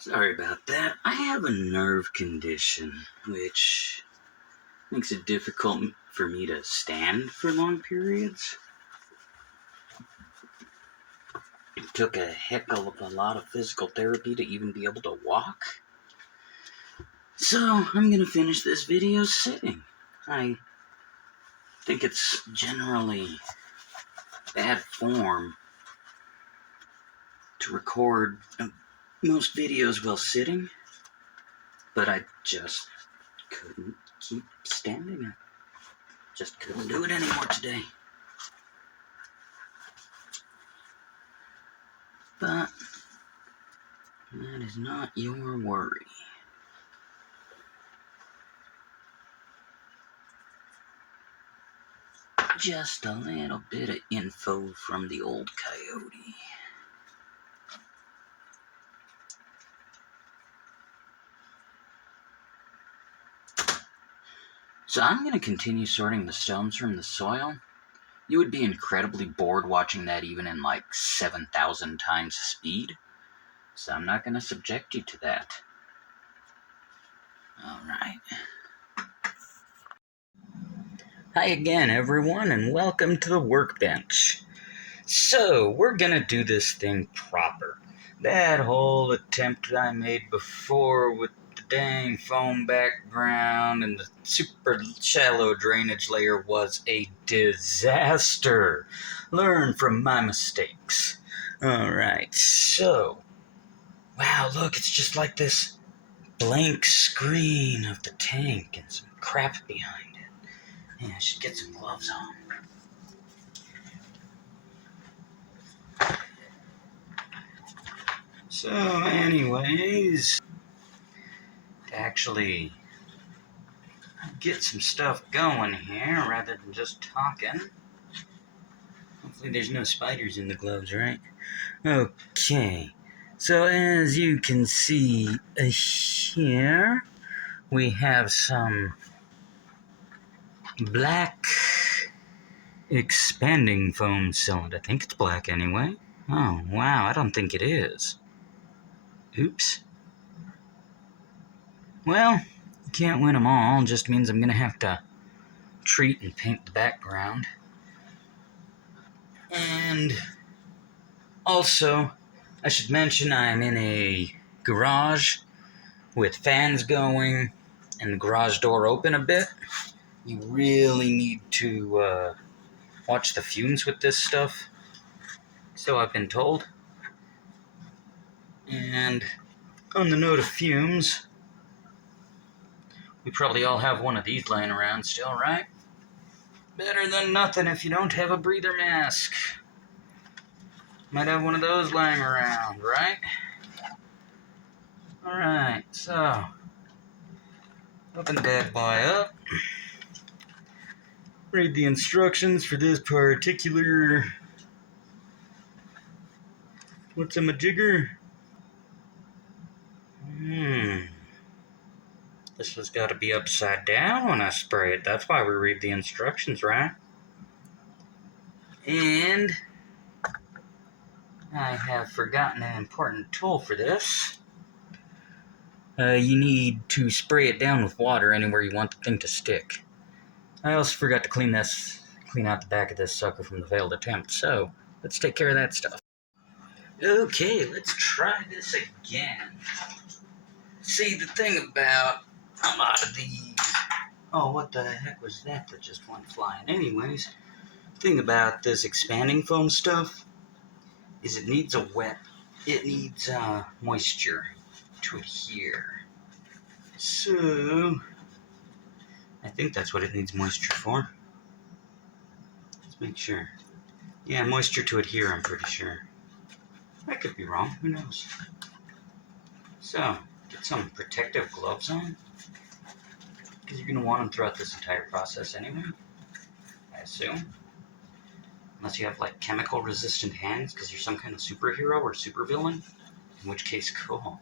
Sorry about that. I have a nerve condition, which makes it difficult for me to stand for long periods. It took a heck of a lot of physical therapy to even be able to walk. So, I'm gonna finish this video sitting. I think it's generally bad form to record most videos while sitting, but I just couldn't keep standing. I just couldn't do it anymore today. But that is not your worry. Just a little bit of info from the old Coyote. So I'm going to continue sorting the stones from the soil. You would be incredibly bored watching that even in like 7,000 times speed. So I'm not going to subject you to that. Alright. Hi again, everyone, and welcome to the workbench. So, we're going to do this thing proper. That whole attempt I made before with the dang foam background and the super shallow drainage layer was a disaster. Learn from my mistakes. Alright, so, wow, look, it's just like this blank screen of the tank and some crap behind it. Yeah, I should get some gloves on. So, anyways, to actually get some stuff going here rather than just talking. Hopefully there's no spiders in the gloves, right? Okay, so as you can see here, we have some black expanding foam cylinder. I think it's black anyway. Oh, wow, I don't think it is. Oops. Well, you can't win them all. Just means I'm going to have to treat and paint the background. And also, I should mention I'm in a garage with fans going and the garage door open a bit. You really need to watch the fumes with this stuff. So I've been told. And on the note of fumes, we probably all have one of these laying around still, right? Better than nothing if you don't have a breather mask. Might have one of those lying around, right? Alright, so open the bad boy up. Read the instructions for this particular... What's a majigger? This has got to be upside down when I spray it. That's why we read the instructions, right? And I have forgotten an important tool for this. You need to spray it down with water anywhere you want the thing to stick. I also forgot to clean out the back of this sucker from the failed attempt, so let's take care of that stuff. Okay, let's try this again. See, the thing about a lot of these... Oh, what the heck was that just went flying? Anyways, the thing about this expanding foam stuff is it needs moisture to adhere. So, I think that's what it needs moisture for. Let's make sure. Yeah, moisture to adhere, I'm pretty sure. I could be wrong, who knows? So, get some protective gloves on, because you're going to want them throughout this entire process anyway, I assume. Unless you have, like, chemical-resistant hands, because you're some kind of superhero or supervillain, in which case, cool.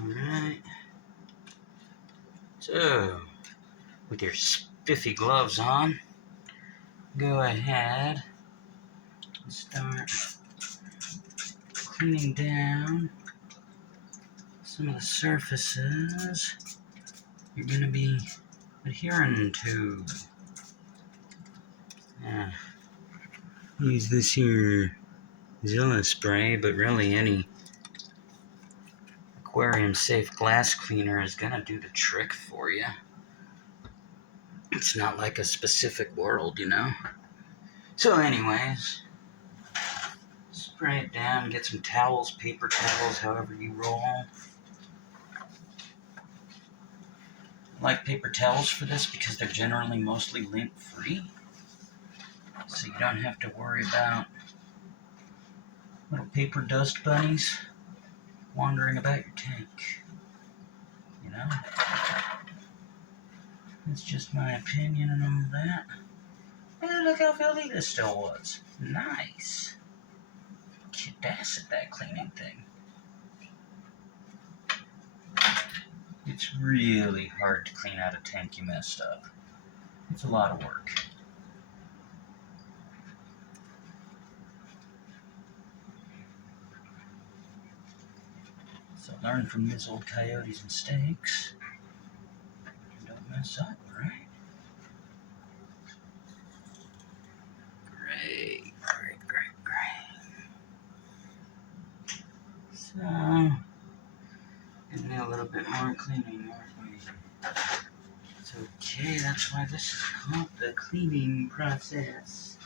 Alright. So, with your spiffy gloves on, go ahead and start cleaning down some of the surfaces you're going to be adhering to. Use this here Zilla spray, but really any aquarium safe glass cleaner is going to do the trick for you. It's not like a specific world, you know? So anyways, spray it down, get some towels, paper towels, however you roll. I like paper towels for this because they're generally mostly lint-free. So you don't have to worry about little paper dust bunnies wandering about your tank. You know? That's just my opinion and all that. And look how filthy this still was. Nice. Kicked ass at that cleaning thing. It's really hard to clean out a tank you messed up. It's a lot of work. So learn from this old Coyote's mistakes. Don't mess up, right? Great. So, give me a little bit more cleaning, aren't we? It's okay, that's why this is called the cleaning process.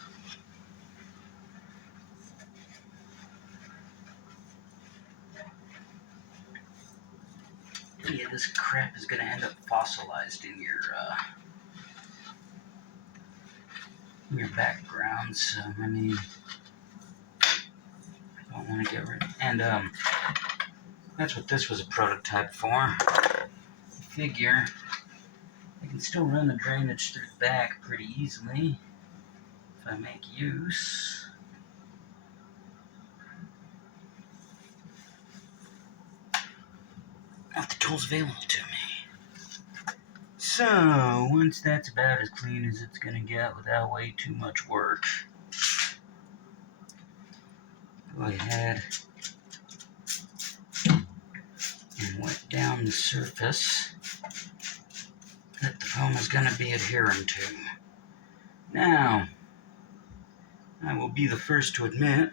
Yeah, this crap is gonna end up fossilized in your background, so I mean, I don't want to get rid of it. And that's what this was a prototype for. I figure I can still run the drainage through the back pretty easily if I make use. Of the tools available to me. So, once that's about as clean as it's gonna get without way too much work, go ahead and wet down the surface that the foam is gonna be adhering to. Now, I will be the first to admit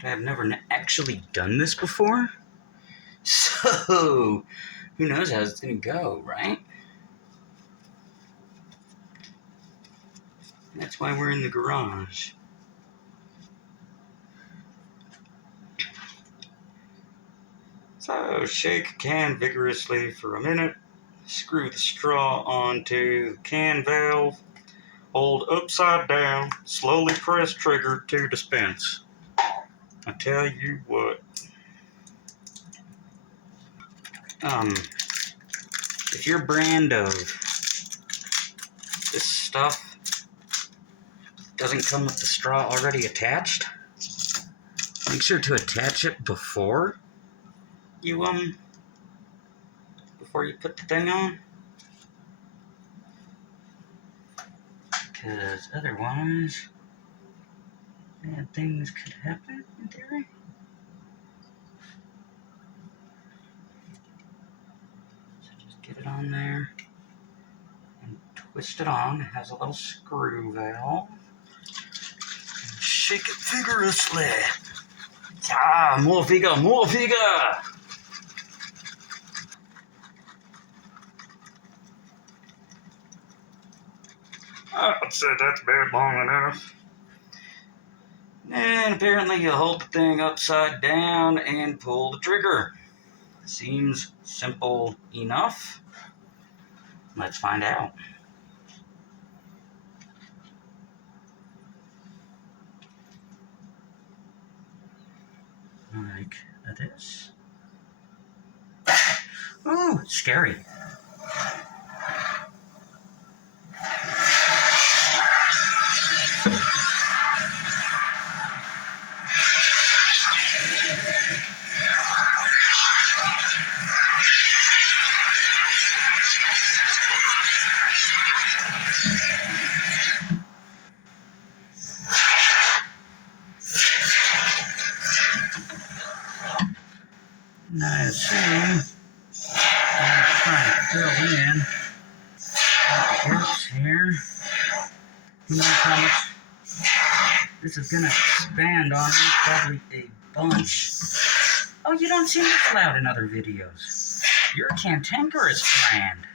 that I have never actually done this before. So, who knows how it's gonna go, right? That's why we're in the garage. So, shake a can vigorously for a minute. Screw the straw onto the can valve. Hold upside down. Slowly press trigger to dispense. I tell you what. If your brand of this stuff doesn't come with the straw already attached, make sure to attach it before you put the thing on, because otherwise bad things could happen in theory. So just get it on there and twist it on. It has a little screw valve. And shake it vigorously. More vigor, more vigor! I'd say that's about long enough. And apparently you hold the thing upside down and pull the trigger. Seems simple enough. Let's find out. Like this. Ooh, scary. Oops, here. Who knows how much this is gonna expand on me? Probably a bunch. Oh, you don't seem this loud in other videos. You're a cantankerous friend.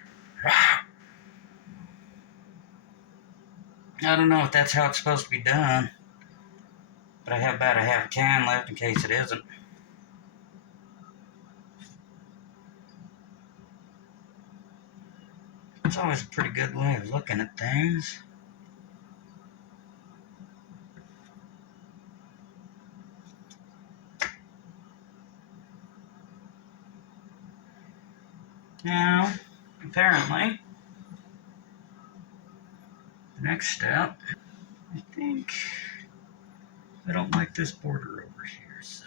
I don't know if that's how it's supposed to be done, but I have about a half a can left in case it isn't. It's always a pretty good way of looking at things. Now, apparently, the next step, I think I don't like this border over here, so.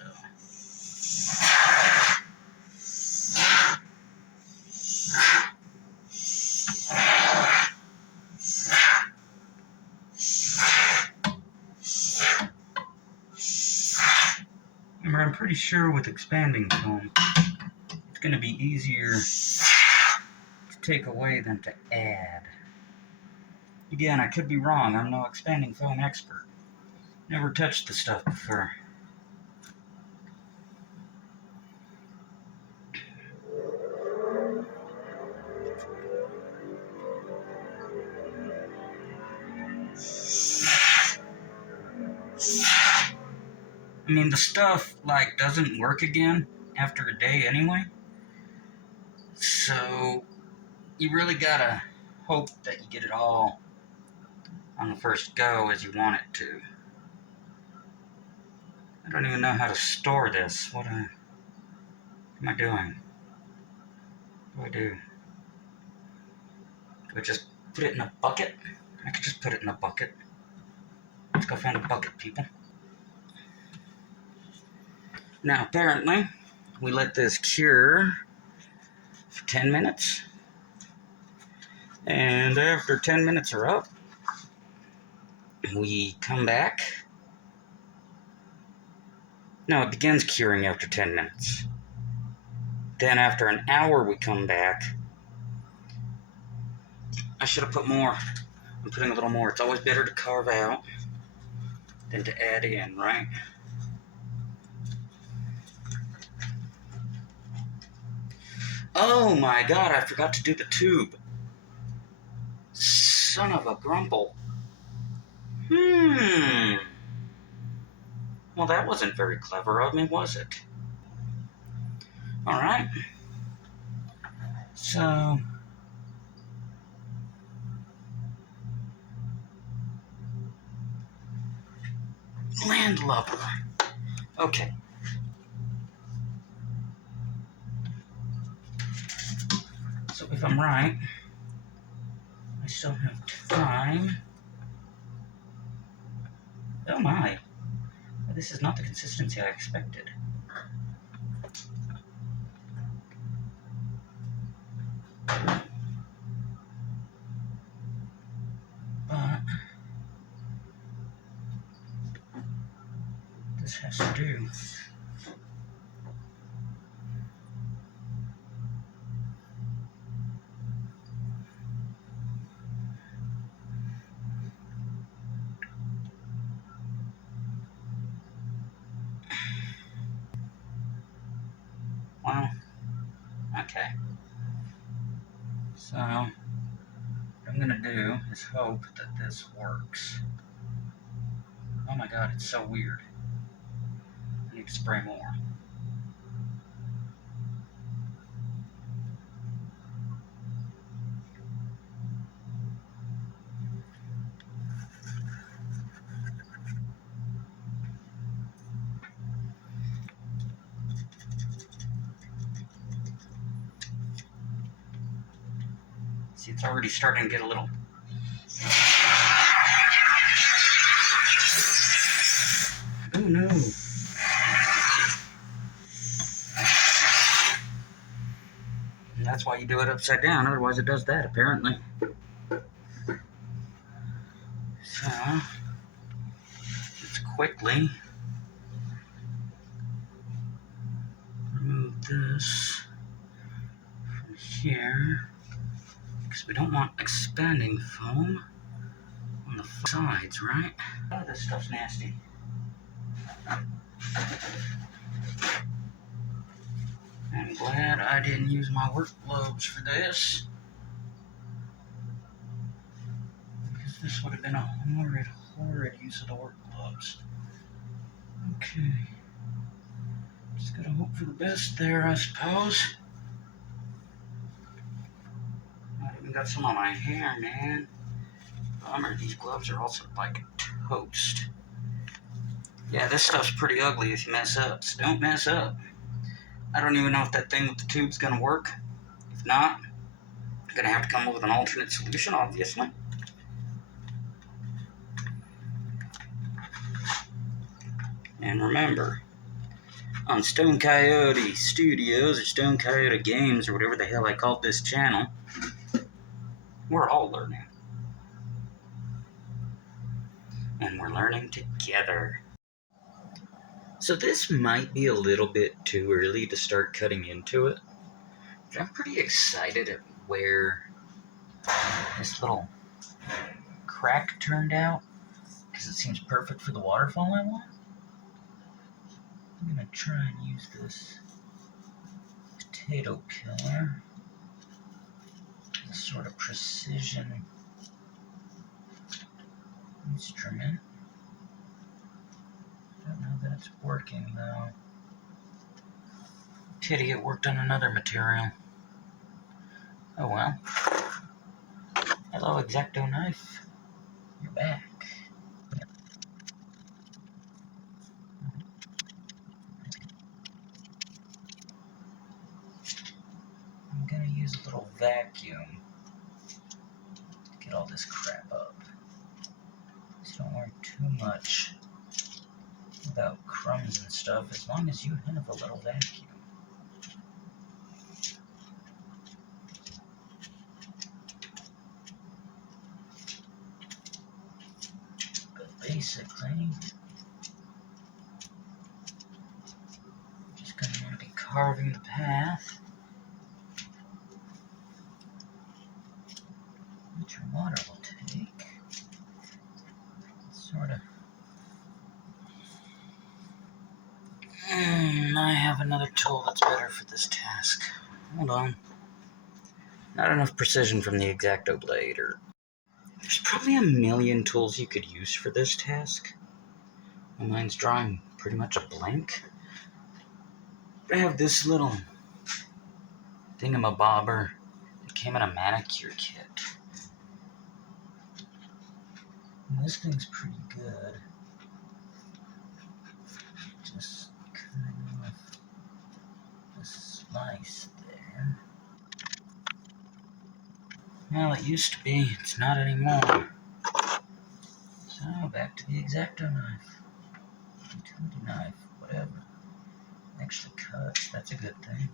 Remember, I'm pretty sure with expanding foam, it's going to be easier to take away than to add. Again, I could be wrong. I'm no expanding foam expert. Never touched the stuff before. I mean, the stuff, like, doesn't work again after a day anyway. So, you really gotta hope that you get it all on the first go as you want it to. I don't even know how to store this. What am I doing? What do I do? Do I just put it in a bucket? I could just put it in a bucket. Let's go find a bucket, people. Now, apparently, we let this cure for 10 minutes. And after 10 minutes are up, we come back. No, it begins curing after 10 minutes. Then after an hour, we come back. I should have put more. I'm putting a little more. It's always better to carve out than to add in, right? Oh my god, I forgot to do the tube. Son of a grumble. Well, that wasn't very clever of me, was it? Alright. So, landlubber. Okay. So if I'm right, I still have time. Oh my. This is not the consistency I expected. But this has to do. Well, okay. So, what I'm gonna do is hope that this works. Oh my god, it's so weird. I need to spray more. See, it's already starting to get a little. Oh no. And that's why you do it upside down, otherwise it does that, apparently. So, let's quickly remove this from here. Because we don't want expanding foam on the sides, right? Oh, this stuff's nasty. I'm glad I didn't use my work gloves for this. Because this would have been a horrid use of the work gloves. Okay. Just gotta hope for the best there, I suppose. I even got some on my hair, man. Bummer, these gloves are also like toast. Yeah, this stuff's pretty ugly if you mess up, so don't mess up. I don't even know if that thing with the tube's gonna work. If not, I'm gonna have to come up with an alternate solution, obviously. And remember, on Stone Coyote Studios, or Stone Coyote Games, or whatever the hell I called this channel, we're all learning. And we're learning together. So this might be a little bit too early to start cutting into it. But I'm pretty excited at where this little crack turned out, because it seems perfect for the waterfall I want. I'm going to try and use this potato killer, this sort of precision instrument. I don't know that it's working though. Pity it worked on another material. Oh well. Hello, X-Acto knife. You're back. I'm gonna use a little vacuum to get all this crap up. So don't worry too much about crumbs and stuff, as long as you have a little vacuum. But basically, I'm just going to want to be carving the path, which your water will take. Sort of. I have another tool that's better for this task. Hold on. Not enough precision from the X-Acto blade, or... There's probably a million tools you could use for this task. My mind's drawing pretty much a blank. I have this little thingamabobber that came in a manicure kit. And this thing's pretty good. Just cutting off the slice there. Well, it used to be. It's not anymore. So, back to the X-Acto knife. Utility knife, whatever. Actually cuts, that's a good thing.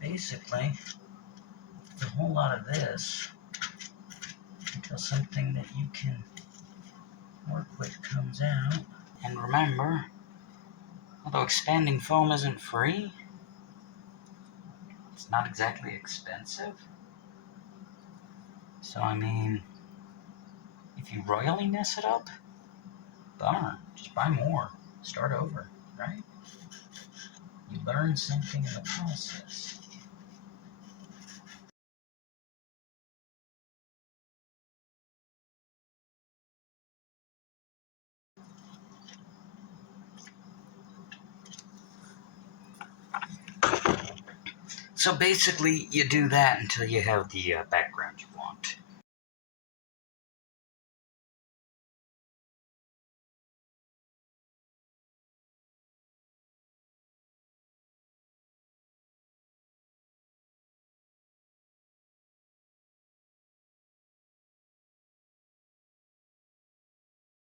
Basically, a whole lot of this until something that you can work with comes out. And remember, although expanding foam isn't free, it's not exactly expensive. So I mean, if you royally mess it up, bummer, just buy more, start over, right? You learn something in the process. So basically, you do that until you have the background you